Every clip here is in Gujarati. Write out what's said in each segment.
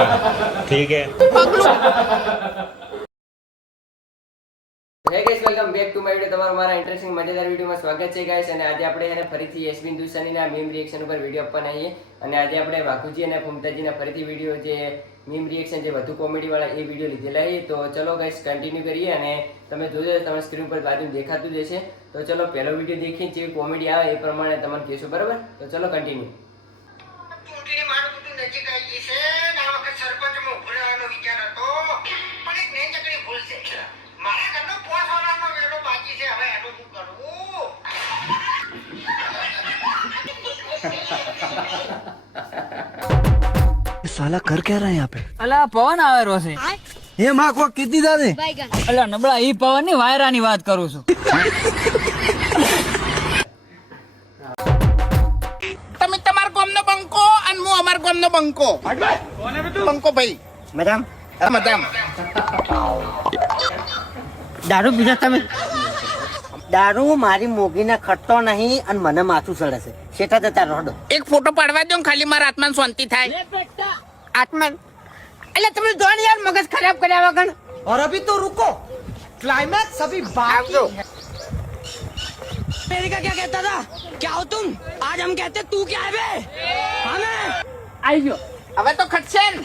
अच्छा ठीक है. હે guys, welcome back to my video. તમારું મારા ઇન્ટરેસ્ટિંગ મજેદાર વિડિયોમાં સ્વાગત છે ગાઈસ. અને આજે આપણે એને ફરીથી યશબિન દુસાનીના મીમ રિએક્શન ઉપર વિડિયો આપવાના છીએ. અને આજે આપણે વાઘુજી અને ફુમતાજીના ફરીથી વિડિયો જે મીમ રિએક્શન જે વધુ કોમેડી વાળા એ વિડિયો લીધેલા છે. તો ચલો ગાઈસ કન્ટિન્યુ કરીએ. અને તમે જોજો તમારી સ્ક્રીન પર બાજુ દેખાતું જ હશે. તો ચલો પહેલો વિડિયો દેખીને જે કોમેડી આવે એ પ્રમાણે તમને કહેશું, બરાબર? તો ચલો કન્ટિન્યુ. ચૂંટણી મારું બધું નજીક આવી છે ને આ વખત સરપંચમાં ઉભો રહેવાનો વિચાર હતો પણ એક નહીં ચકડી ભૂલ છે. મારા ઘરનો પોસવાનો વેલો બાકી છે. હવે એનું શું કરવું? साला कर क्या रहा है यहाँ पे? અલા પવન આવેલો છે. ये माँ को कितनी दादे? અલા નબળા ઈ પવન ની વાયરાની વાત કરું છું. તમે તમાર ગામનો બંકો અને હું અમાર ગામનો બંકો. બંકો ભાઈ. मैडम મદામ. दारू पीधा તમે? દારૂ મારી મોગીને ખટતો નહીં અને મને માથું સડે છે. શેઠા જતા રોડો. એક ફોટો પાડવા દો ને ખાલી મારા આત્માને શાંતિ થાય. આત્મા એટલે તમે જોન યાર મગજ ખરાબ કર્યા વગર. और अभी तो रुको, क्लाइमैक्स अभी बाकी है. मेरे का क्या कहता था? क्या हो तुम? आज हम कहते तू क्या है बे? हमें આવી ગયો. હવે તો ખટશે ને.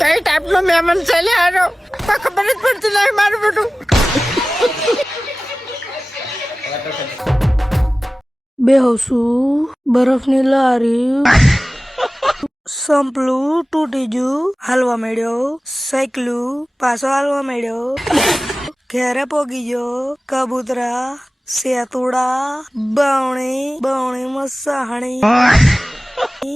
કઈ ટાઈપનો મહેમાન છે લે આનો? તો ખબર જ પડતી નહીં મારું બધું. બેહોશું બરફની લારી સંપલું તૂટી ગયું હાલવા માંડ્યો સાયકલું પાછો હાલવા માંડ્યો ઘેરે પોગી ગયો કબૂતરા સેતુડા બવણી મસાહણી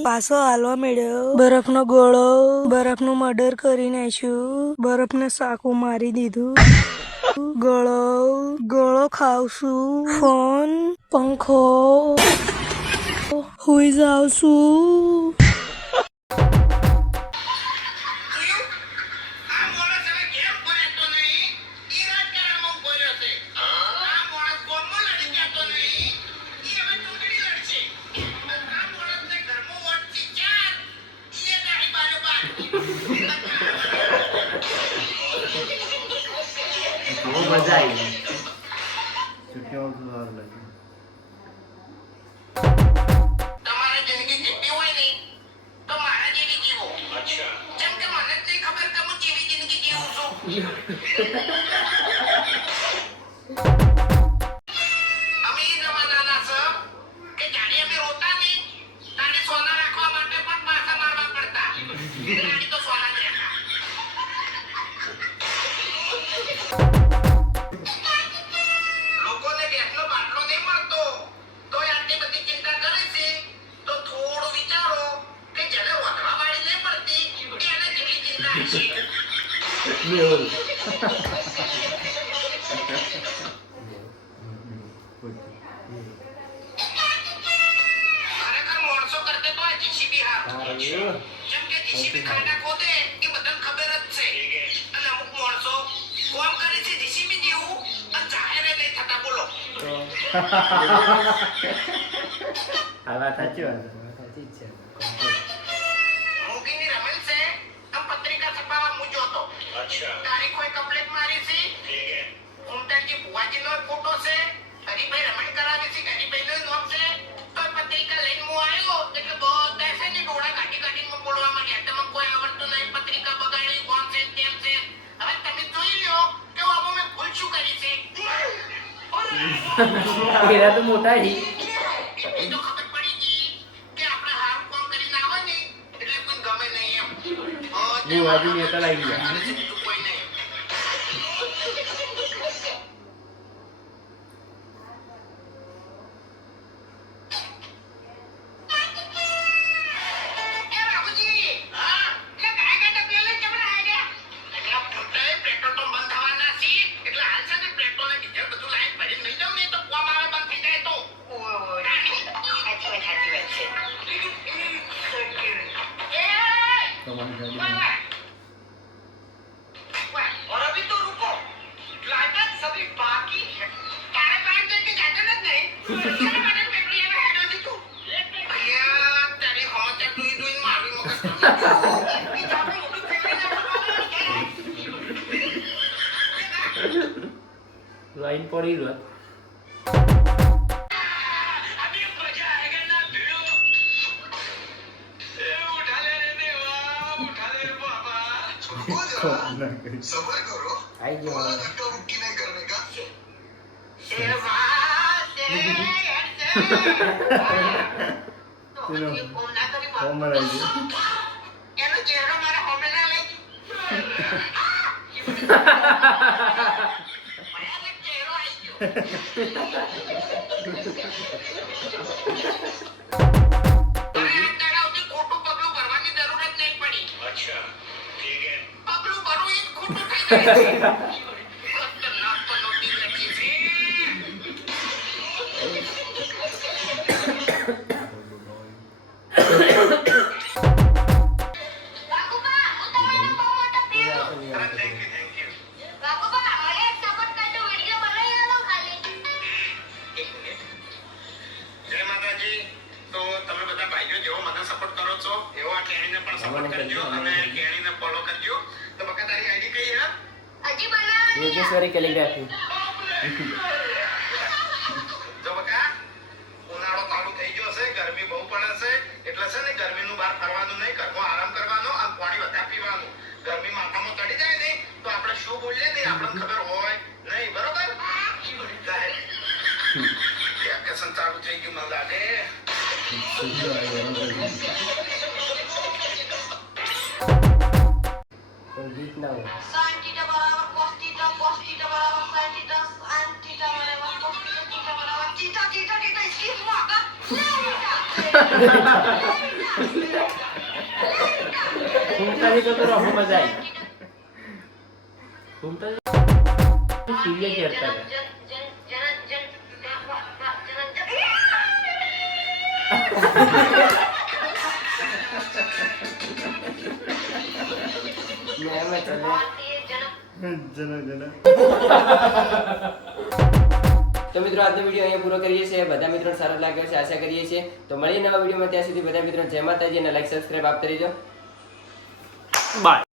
પાછો હાલવા માંડ્યો બરફનો ગોળો બરફનું મર્ડર કરી નાખ્યું બરફને સાકું મારી દીધું ગળો ખાવશું ફોન પંખો હુઈ જાવશું. આ માણસ હવે કેમ ભરેતો નહીં? ઈ રાજકારણમાં ઉભો રહ્યો છે. આ માણસ ગામમાં લડી જતો નહીં. ઈ હવે ચૂંટણી લડશે. આ માણસને ઘરમાં વોટથી 4 ઈ તારી બારોબાર. બહુ મજા આવી. તમારે જિંદગી જીવવી હોય ને તો મારા જેવી જીવો. જેમ કે મને જ નહીં ખબર કે હું કેવી જિંદગી જીવું છું. અમે એ જમાનાના છે કે જાણે અમે રોતા નહીં તારે સોના રાખવા માટે પણ પાછા મારવા પડતા. ગાડી તો સોના જ રહેતા. લોકોને ગેસનો બાટલો નહીં મળતો તો આટલી બધી ચિંતા કરે છે. તો થોડું વિચારો કે જેને વધવા વાળી નહીં પડતી એને કેટલી ચિંતા હશે. ખરેખર માણસો કરતે તો આ જીસીબી હારું. જેમ કે જીસીબી ખાડા ખોદે એ બધાને ખબર જ છે. અને અમુક માણસો કોમ કરે છે જીસીબી જેવું અને જાહેરે નહીં થતા. બોલો આ વાત સાચી વાત સાચી જ છે. મોગીની રમેલ છે આમ પત્રિકા છપાવવા મૂક્યો હતો. તારીખોએ કમ્પ્લેટ મારી છે. ઉમટાજી ભુવાજીનો ફોટો છે. હરીભાઈ રમણ કરાવી છે. હરીભાઈનો નામ છે. તો પત્રિકા લઈને હું આવ્યો એટલે બધા છે ને ડોળા કાઢીને બોલવા માંડ્યા. તમને કોઈ આવડતું નહીં, પત્રિકા બગાડી, કોણ છે તેમ છે. હવે તમે જોઈ લો કે આમાં મેં ભૂલ શું કરી છે. પેલા તો મોટા હી. એ તો ખબર પડી ગઈ કે આપણે હારું કામ કરીને આવે ને એટલે કોઈ ગમે નહીં એમ. હું બાજુ નેતા લાગી ગયા. કોઈ નહીં. એ બાબુજી. હા? એટલે ગાય ગાડા પેલે જમણા આડ્યા. એટલે ફૂટાય પેટ્રોલ પંપ બંધ થવાના છે. એટલે હાલ છે ને પેટ્રોલ અને ડીઝલ બધું લાઈન ભરીને લઈ જાવ ને તો કોમ આવે બંધ થઈ જાય તો. સાચી વાત છે. और अभी तो रुको, क्लाइमैक्स अभी बाकी है. तारे पास देके जाते ना नहीं. चलो मैडम पेपर ये हेड होती तू. भैया तेरी हाथ है तू ही मारी પડી રહ્યો अभी मजा आएगा ना भिड़ो ए उठा ले रे देवा उठा ले रे बाबा सबर करो આવી ગયો હવે. धक्का मुक्की नहीं करने का ए वाह એનો ચહેરો મારા હોમે ના લઈ ભયાનક ચહેરો આવી ગયો તળાવથી ખોટું પગલું ભરવાની જરૂર જ નહીં પડી અચ્છા ઠીક હે પગલું ભરવું એ જ ખોટું થઈ જાય ખતરનાક પનોતી લખી છે જય માતાજી તો તમે બધા ભાઈઓ જેવો મને સપોર્ટ કરો છો એવો આ કેણીને પણ સપોર્ટ કરજો અને કેણીને ફોલો કરજો તો બકા તારી આઈડી કઈ હે યોગેશ્વરી કેલિગ્રાફી. જો બકા ઉનાળો ચાલુ થઈ ગયો છે ગરમી બહુ પડે છે એટલે છે ને ગરમીનું બહાર ફરવાનું નહીં ઘરમાં આરામ કરવાનો અને પાણી વધારે પીવાનું ગરમી માથામાં ચડી જાય ને તો આપણે શું બોલીએ ને આપણને ખબર હોય નહીં બરોબર વેકેશન ચાલુ થઈ ગયું મને લાગે કોઈ ગીત ના હોય. ઘૂમતાની તો તોરો હું મજા આવી ઘૂમતા સિરિયસ કરતા હતા મેં એમ જ ચાલે. તો મિત્રો આજનો વિડીયો અહીંયા પૂરો કરીએ છીએ. બધા મિત્રોને સારો લાગ્યો છે આશા કરીએ છીએ. તો મળીએ નવા વિડીયોમાં. ત્યાં સુધી બધા મિત્રો જય માતાજી અને લાઈક સબસ્ક્રાઇબ આપતા રહેજો. બાય